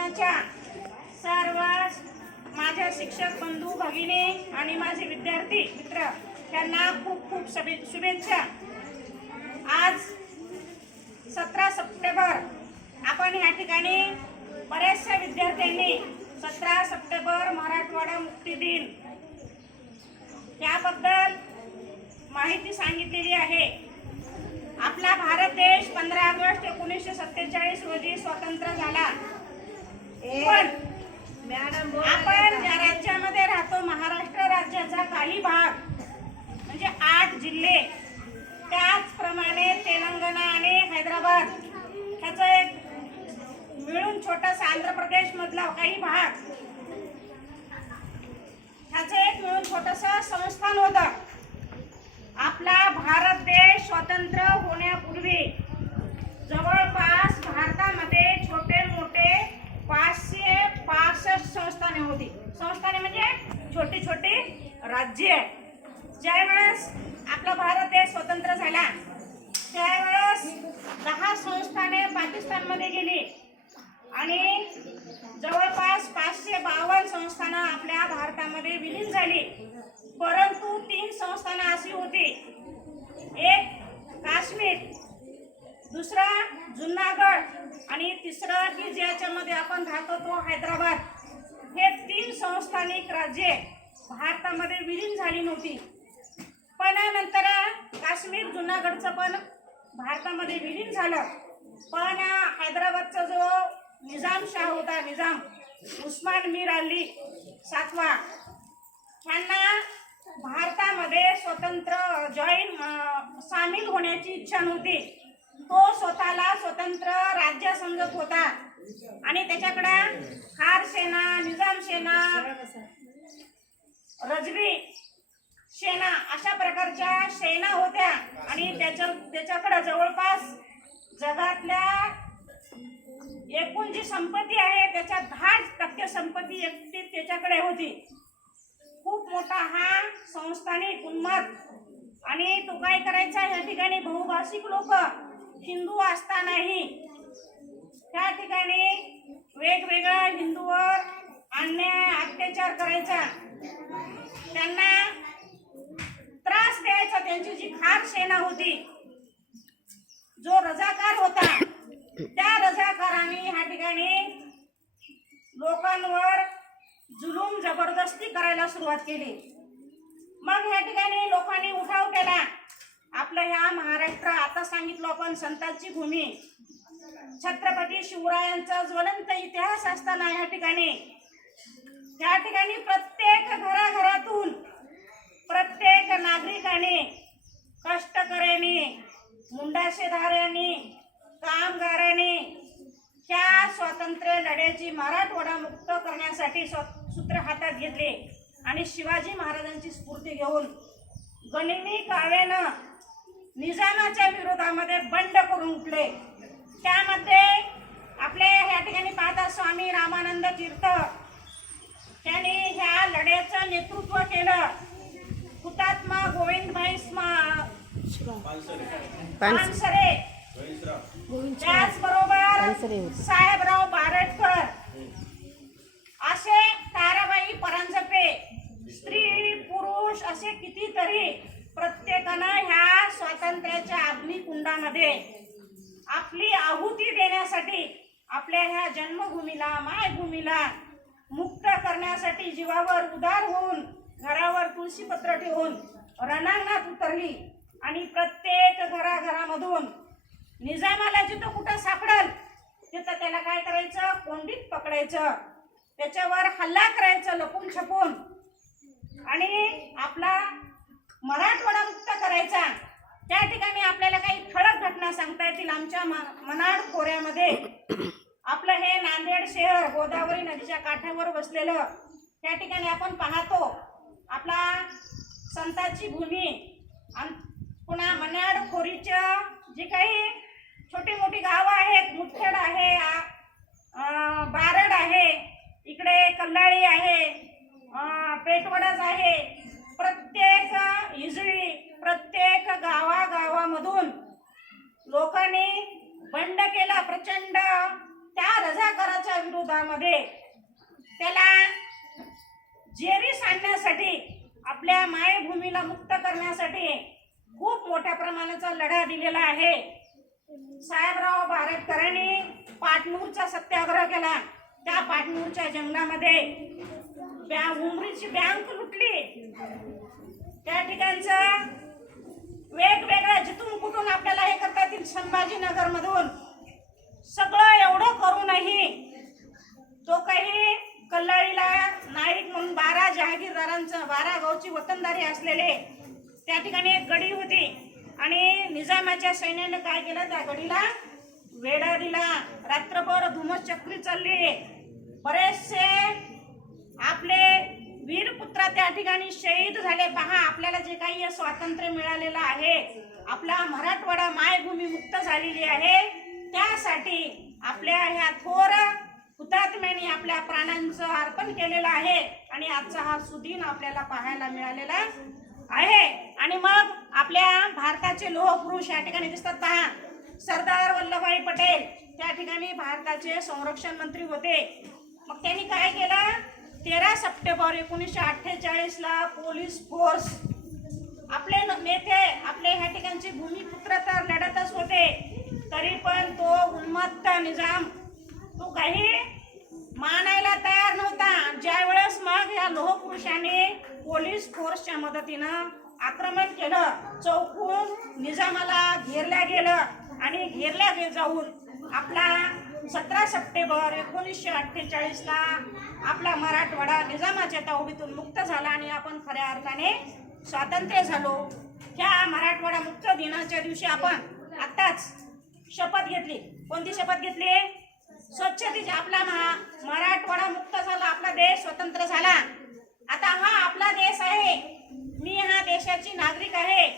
शिक्षणाच्या सर्व माझ्या शिक्षक बंधू भगिनी आणि माझे विद्यार्थी मित्र यांना खूप खूप शुभे शुभेच्छा. आज सतरा सप्टेंबर आपण या ठिकाणी बऱ्याचशा विद्यार्थ्यांनी सतरा सप्टेंबर मराठवाडा मुक्ती दिन याबद्दल माहिती सांगितलेली आहे. आपला भारत देश पंधरा ऑगस्ट एकोणीसशे सत्तेचाळीस रोजी स्वतंत्र झाला. पण मॅडम आपण ज्या राज्यामध्ये राहतो महाराष्ट्र राज्याचा काही भाग म्हणजे आठ जिल्हे त्याचप्रमाणे तेलंगणा आणि हैदराबाद ह्याचं एक मिळून छोटासा आंध्र प्रदेश मधला काही भाग ह्याचं एक मिळून छोटस संस्थान होतं. आपला भारत देश स्वतंत्र होण्यापूर्वी जवळपास भारतामध्ये छोटे मोठे पाचशे पासष्ट संस्थाने होती. संस्थाने म्हणजे छोटे छोटे राज्ये ज्यावेळेस आपला भारत देश स्वतंत्र झाला त्यावेळेस दहा संस्थाने पाकिस्तानमध्ये गेली. आणि जवळपास पाचशे बावन्न संस्थानं आपल्या भारतामध्ये विलीन झाली. परंतु तीन संस्थानं अशी होती. एक काश्मीर दुसरा जुनागड आणि तिसरं की ज्याच्यामध्ये आपण राहतो तो हैदराबाद. हे तीन संस्थानिक राज्ये भारतामध्ये विलीन झाली नव्हती. पण नंतर काश्मीर जुनागडचं पण भारतामध्ये विलीन झालं. पण हैदराबादचा जो निजामशाह होता निजाम उस्मान मीर अली सातवा ह्यांना भारतामध्ये स्वतंत्र जॉईन सामील होण्याची इच्छा नव्हती. तो स्वतःला स्वतंत्र राज्य समजत होता. आणि त्याच्याकडे खार सेना निजाम सेना रजवी सेना अशा प्रकारच्या सेना होत्या. आणि त्याच्या त्याच्याकडे जवळपास जगातल्या एकूण जी संपत्ती आहे त्याच्या दहा टक्के संपत्ती एकटी त्याच्याकडे होती. खूप मोठा हा संस्थानिक उन्मत आणि तो काय करायचा? या ठिकाणी बहुभाषिक लोक हिंदू असतानाही त्या ठिकाणी वेगवेगळ्या हिंदूवर अन्याय अत्याचार करायचा. त्यांना त्रास द्यायचा. त्यांची जी खार सेना होती जो रजाकार होता त्या रजाकारांनी ह्या ठिकाणी लोकांवर जुलूम जबरदस्ती करायला सुरुवात केली. मग ह्या ठिकाणी लोकांनी उठाव केला. आपलं ह्या महाराष्ट्र आता सांगितलं आपण संतांची भूमी. छत्रपती शिवरायांचा ज्वलंत इतिहास असताना या ठिकाणी. त्या ठिकाणी प्रत्येक घराघरातून प्रत्येक नागरिकाने कष्टकऱ्यांनी मुंडाशेधाऱ्याने कामगारांनी त्या स्वातंत्र्य लढ्याची मराठवाडा मुक्त करण्यासाठी स्व- सूत्र हातात घेतले आणि शिवाजी महाराजांची स्फूर्ती घेऊन गनिमी काव्यानं निजामाच्या विरोधामध्ये बंड करून उठले. त्यामध्ये आपले ह्या ठिकाणी पाहतात स्वामी रामानंद तीर्थ. त्यांनी ह्या लढ्याचं नेतृत्व केलं. हुतात्मा गोविंदभाई स्मा- पानसरे त्याचबरोबर साहेबराव बारटकर. असे ताराबाई परांजपे. स्त्री पुरुष असे कितीतरी प्रत्येकानं ह्या स्वातंत्र्याच्या अग्निकुंडामध्ये आपली आहुती देण्यासाठी आपल्या ह्या जन्मभूमीला मायभूमीला मुक्त करण्यासाठी जीवावर उदार होऊन घरावर तुळशीपत्र ठेवून रणांगणात उतरली आणि प्रत्येक घराघरामधून निजामाला जिथं कुठं सापडल तिथं त्याला काय करायचं? कोंडीत पकडायचं. त्याच्यावर हल्ला करायचं लपून छपून. आणि आपला मराठवाडा मुक्त करायचा. त्या ठिकाणी आपल्याला काही ठळक घटना सांगता येतील. आमच्या मनाड खोऱ्यामध्ये आपलं हे नांदेड शहर गोदावरी नदीच्या काठावर वसलेलं त्या ठिकाणी आपण पाहतो आपला संताची भूमी आणि पुन्हा मनाड खोरीच्या जी काही छोटी मोठी गावं आहेत मुठखेड आहे बारड आहे इकडे कल्लाळी आहे पेटवडच आहे प्रत्येक हिजळी प्रत्येक गावागावामधून लोकांनी बंड केला प्रचंड त्या रजाकाराच्या विरोधामध्ये. त्याला जेरीस आणण्यासाठी आपल्या मायभूमीला मुक्त करण्यासाठी खूप मोठ्या प्रमाणाचा लढा दिलेला आहे. साहेबराव भारतकरांनी पाटनूरचा सत्याग्रह केला. त्या पाटनूरच्या जंगलामध्ये उमरीची बँक लुटली. त्या ठिकाणचं वेगवेगळ्या जिथून कुठून आपल्याला हे संभाजीनगरमधून सगळं एवढं करूनही तो काही कल्लाळीला नाईक म्हणून बारा जहागीरदारांचं बारा गावची वतनदारी असलेले त्या ठिकाणी एक गडी होती. आणि निजामाच्या सैन्याने काय केलं? त्या गडीला वेढा दिला रात्रभर धुमस चक्री चालली. बरेचसे आपले वीरपुत्र त्या ठिकाणी शहीद झाले. पहा आपल्याला जे काही स्वातंत्र्य मिळालेलं आहे आपला मराठवाडा मायभूमी मुक्त झालेली आहे. त्यासाठी आपल्या ह्या थोर हुतात्म्याने आपल्या प्राणांचं अर्पण केलेलं आहे. आणि आजचा हा सुदिन आपल्याला पाहायला मिळालेला आहे. आणि मग आपल्या भारताचे लोहपुरुष या ठिकाणी दिसतात पहा. सरदार वल्लभभाई पटेल त्या ठिकाणी भारताचे संरक्षण मंत्री होते. मग त्यांनी काय केलं? तेरा सप्टेंबर एकोणीसशे अठ्ठेचाळीसला पोलीस फोर्स आपले न- नेते आपले ह्या ठिकाणचे भूमिपुत्र तर लढतच होते. तरी पण तो उन्मत्त निजाम तो काही मानायला तयार नव्हता. ज्यावेळेस मग या लोहपुरुषाने पोलीस फोर्सच्या मदतीनं आक्रमण केलं चौकून निजामाला घेरल्या गेलं आणि घेरल्या गे जाऊन आपला सतरा सप्टेंबर एकोणीसशे अठ्ठेचाळीसला आपला मराठवाडा निजामाच्या तावडीतून मुक्त झाला आणि आपण खऱ्या अर्थाने स्वातंत्र्य झालो. ह्या मराठवाडा मुक्त दिनाच्या दिवशी आपण आताच शपथ घेतली. कोणती शपथ घेतली? स्वच्छतेची. आपला महा मराठवाडा मुक्त झाला. आपला देश स्वतंत्र झाला. आता हा आपला देश आहे. मी हा देशाची नागरिक आहे.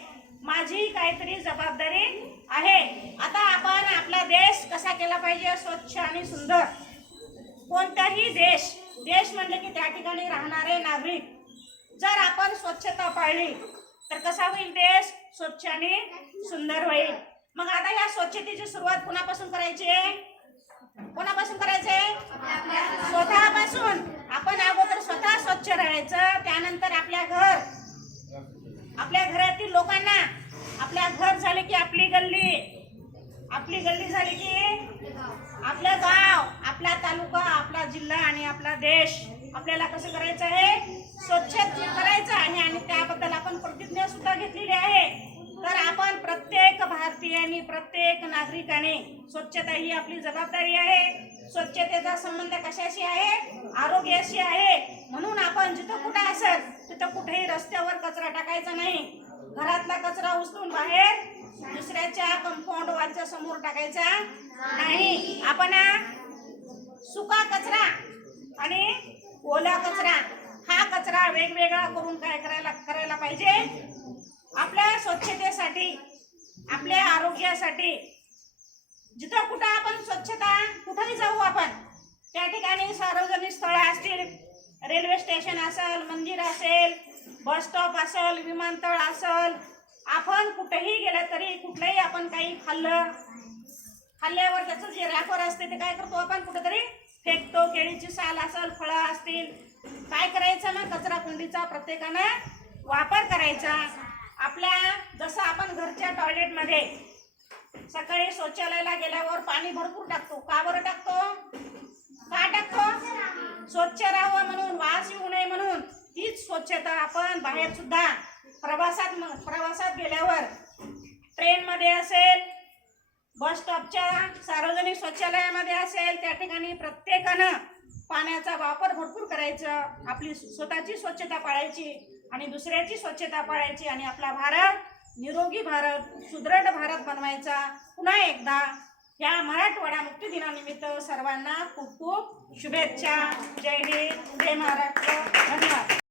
माझी काहीतरी जबाबदारी आहे. आता आपण आपला देश कसा केला पाहिजे? स्वच्छ आणि सुंदर. कोणताही देश देश म्हणले की त्या ठिकाणी राहणारे नागरिक जर आपण स्वच्छता पाळली तर कसा होईल देश? स्वच्छ आणि सुंदर होईल. मग आता ह्या स्वच्छतेची सुरुवात कुणापासून करायची कोणापासून करायचे स्वतःपासून. आपण अगोदर स्वतः स्वच्छ राहायचं त्यानंतर आपल्या घर. आपल्या घरातील लोकांना. आपल्या घर झाले की आपली गल्ली. आपली गल्ली झाली की आपलं गाव आपला तालुका आपला जिल्हा आणि आपला देश. आपल्याला कसं करायचं आहे? स्वच्छ करायचं आहे आणि त्याबद्दल आपण प्रतिज्ञा सुद्धा घेतलेली आहे. तर आपण प्रत्येक भारतीयांनी प्रत्येक नागरिकाने स्वच्छता ही आपली जबाबदारी आहे. स्वच्छतेचा संबंध कशाशी आहे? आरोग्याशी आहे. म्हणून आपण जिथं कुठं असेल तिथं कुठेही रस्त्यावर कचरा टाकायचा नाही. घरातला कचरा उचलून बाहेर दुसऱ्याच्या कंपाऊंड वॉलच्या समोर टाकायचा नाही. आपण सुका कचरा आणि ओला कचरा. हा कचरा वेगवेगळा करून काय करायला करायला पाहिजे? आपल्या स्वच्छतेसाठी आपल्या आरोग्यासाठी. जिथं कुठं आपण स्वच्छता कुठंही जाऊ आपण त्या ठिकाणी सार्वजनिक स्थळं असतील रेल्वे स्टेशन असेल मंदिर असेल बस स्टॉप असेल विमानतळ असेल आपण कुठेही गेलं तरी कुठलंही आपण काही खाल्लं खाल्ल्यावर त्याचं जे रॅपर असते ते काय करतो आपण? कुठेतरी फेकतो केळीची साल असेल फळं असतील. काय करायचं ना कचरा कुंडीचा प्रत्येकानं वापर करायचा. आपल्या जसं आपण घरच्या टॉयलेटमध्ये सकाळी शौचालयाला गेल्यावर पाणी भरपूर टाकतो. का बरं टाकतो? का टाकतो? स्वच्छ राहावं म्हणून वास येऊ नये म्हणून तीच स्वच्छता आपण बाहेर सुद्धा प्रवासात प्रवासात गेल्यावर ट्रेनमध्ये असेल बस स्टॉपच्या सार्वजनिक शौचालयामध्ये असेल त्या ठिकाणी प्रत्येकानं पाण्याचा वापर भरपूर करायचं. आपली स्वतःची स्वच्छता पाळायची आणि दुसऱ्याची स्वच्छता पाळायची आणि आपला भारत निरोगी भारत सुदृढ भारत बनवायचा. पुन्हा एकदा या मराठवाडा मुक्ती दिनानिमित्त सर्वांना खूप खूप शुभेच्छा. जय हिंद जय महाराष्ट्र. धन्यवाद.